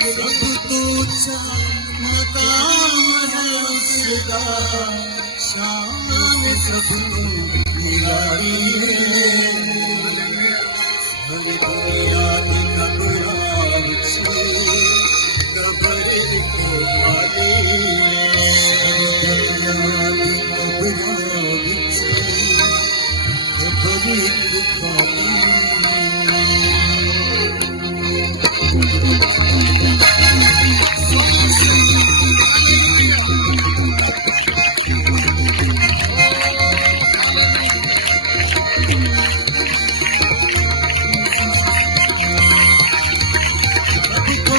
सब तो ऊंचा मकाम है उसका, शान सबको निराली है। हर दुनिया की घबराहट से घबरे को खाली है। हर दुनिया की घबराहट से घबरे को खाली है।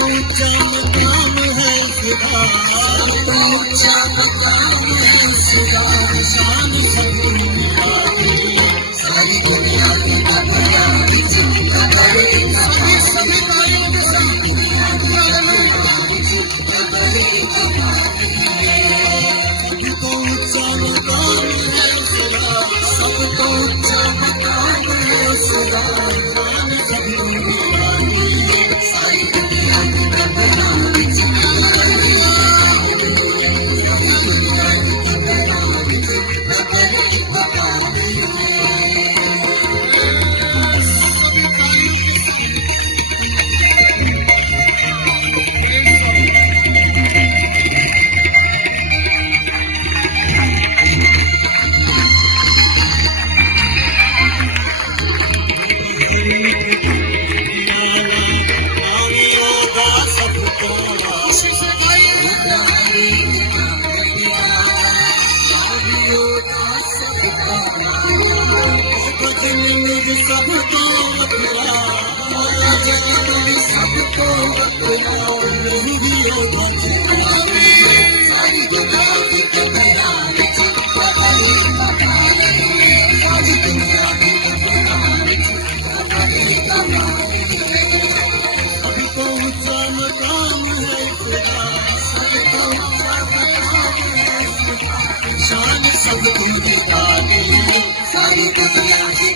ऊंचा मकाम है खुदा, ऊंचा मकाम है खुदा, शान सबको निराली है। सारी दुनिया की घबराहट से घबरे सभी भाइयों के साथ सबको ऊंचा मकाम है खुदा, सबको ऊंचा मकाम है खुदा, शान सबको निराली है। सारी दुनिया की घबराहट से सबको बतला, सबको बतला, नहीं भी होगा सारी दुनिया की घबराहट से घबरे सारी दुनिया की घबराहट से घबरे। सबको ऊंचा मकाम है खुदा, सबको ऊंचा मकाम है खुदा, शान सबको निराली है। सारी दुनिया की